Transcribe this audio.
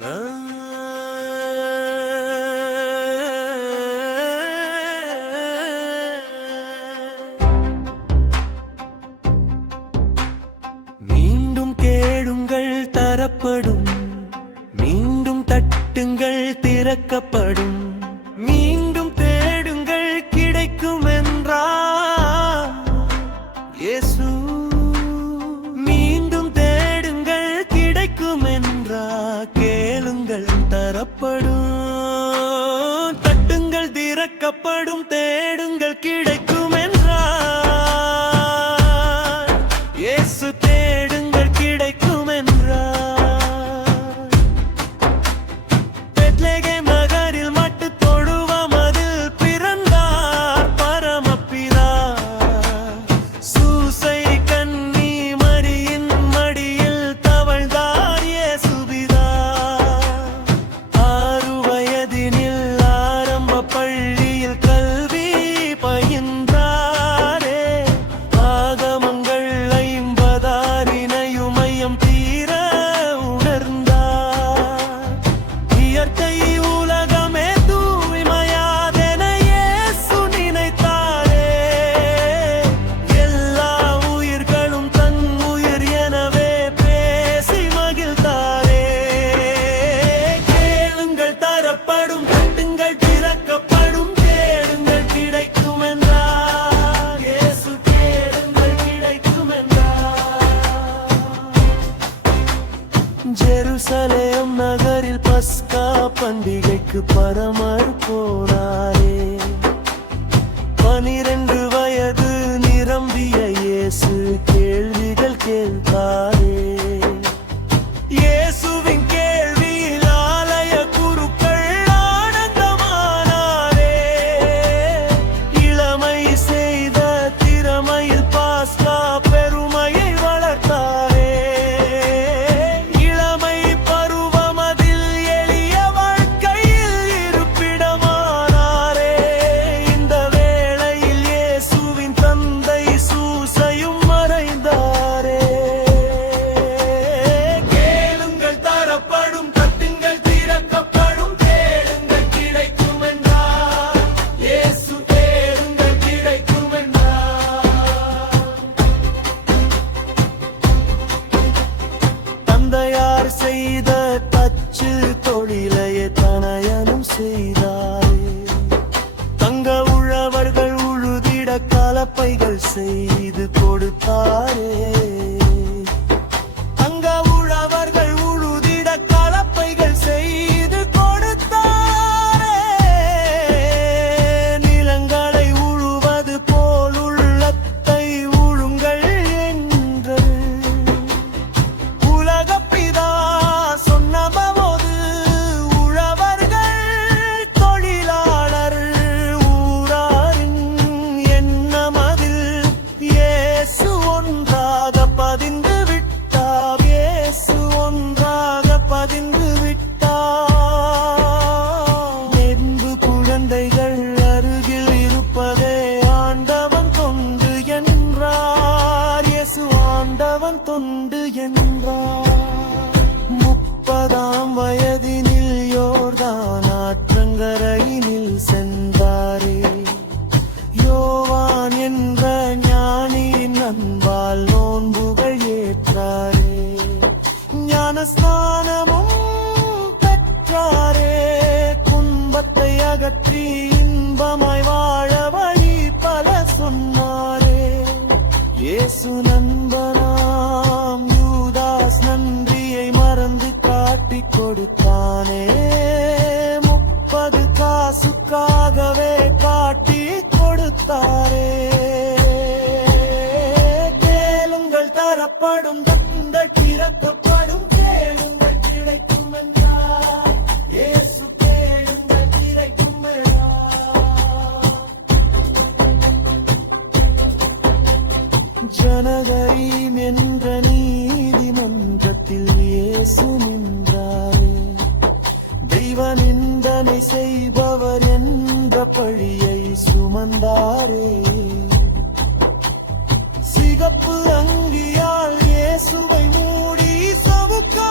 மீண்டும் கேளுங்கள் தரப்படும், மீண்டும் தட்டுங்கள் திறக்கப்படும், மீண்டும் தேடுங்கள் கிடைக்கும் என்றார் இயேசு. மீண்டும் தேடுங்கள் கிடைக்கும் என்றார், கேளுங்கள் தரப்படும், தட்டுங்கள் திறக்கப்படும், தேடுங்கள் கிடைக்கும் என்றார் இயேசு. தேடுங்கள் கிடைக்கும் என்றார். பெத்லகேம் நகரில் மட்டு தொழுவமதில் பிறந்தார் பரமபிதா. சூசை கன்னி மரியின் மடியில் தவழ்ந்தார் இயேசுபிதா. 6 வயதினில் ஆரம்ப பள்ளியில் கல்வி பயின்றாரே. ஆகமங்கள் 50 தீர உணர்ந்தார். இயற்கை உலகமே தூய்மையாதென இயேசு நினைத்தாரே. எல்லா உயிர்களும் தன் உயிர் எனவே பேசி மகிழ்ந்தாரே. கேளுங்கள் தரப்படும், தட்டுங்கள் திறக்கப்படும், தேடுங்கள் கிடைக்கும் என்றார் இயேசு. தேடுங்கள் கிடைக்கும் என்றார். ஜெருசலேம் நகரில் பஸ்கா பண்டிகைக்கு பரமர் போனாரே. 12 வயது நிரம்பிய இயேசு கேள்விகள் கேட்பாரே. இயேசுவின் கேள்வியில் ஆலய குருக்கள் ஆனந்தமானாரே. இளமை செய்த திறமையில் பாஸ்கா பெருமையை வளர்த்தாரே. இளமை பருவமதில் எளிய வாழ்க்கையில் இருப்பிடமானாரே. இந்த வேளையில் இயேசுவின் தந்தை சூசையும் மறைந்தாரே. கேளுங்கள் தரப்படும், தட்டுங்கள் திறக்கப்படும், தேடுங்கள் கிடைக்கும் என்றார் இயேசு. தேடுங்கள் கிடைக்கும் என்றார். தந்தையார் செய்த தச்சு தொழிலையே தனயனும் செய்தாரே. தங்க உழவர்கள் உழுதிட கலப்பைகள் செய்து கொடுத்தாரே. தங்க உழவர்கள் உழுதிட கலப்பைகள் செய்து கொடுத்தாரே. நிலங்களை உழுவது போல் உள்ளத்தை உழுங்கள் என்று உலகப்பிதா சொன்னபோது உழவர்கள் தொழிலாளர் ஊராரின் எண்ணமதில் இயேசு ஒன்றாக பதிந்து விட்டார். இயேசு ஒன்றாக பதிந்து விட்டார். என்பு குழந்தைகள் அருகில் இருப்பதே ஆண்டவன் தொண்டு என்றார் இயேசு. ஆண்டவன் தொண்டு என்றார். 30ஆம் வயதினில் யோர்தான் ஆற்றங்கரையினில் சென்றாரே. யோவான் என்ற ஞானியின் அன்பால் நோன்புகள் ஏற்றாரே. ஞானஸ்நானமும் பெற்றாரே. துன்பத்தை அகற்றி இன்பமாய் வாழ வழி பல சொன்னாரே. இயேசு நண்பனாம் யூதாஸ் நன்றியை மறந்து காட்டிக் கொடுத்தானே. 30 காசுக்காகவே காட்டி கொடுத்தாரே. கேளுங்கள் தரப்படும், தட்டுங்கள் திறக்கப்படும், கேளுங்கள் கிடைக்கும் என்றார் இயேசு. கேளுங்கள் கிடைக்கும் என்றார். ஜனகரீம் என்ற நீதிமன்றத்தில் இயேசு நின்றாரே. தெய்வ நிந்தனை செய்பவர் என்ற பழியை சுமந்தாரே. சிகப்பு அங்கியால் இயேசுவை மூடி சவுக்கா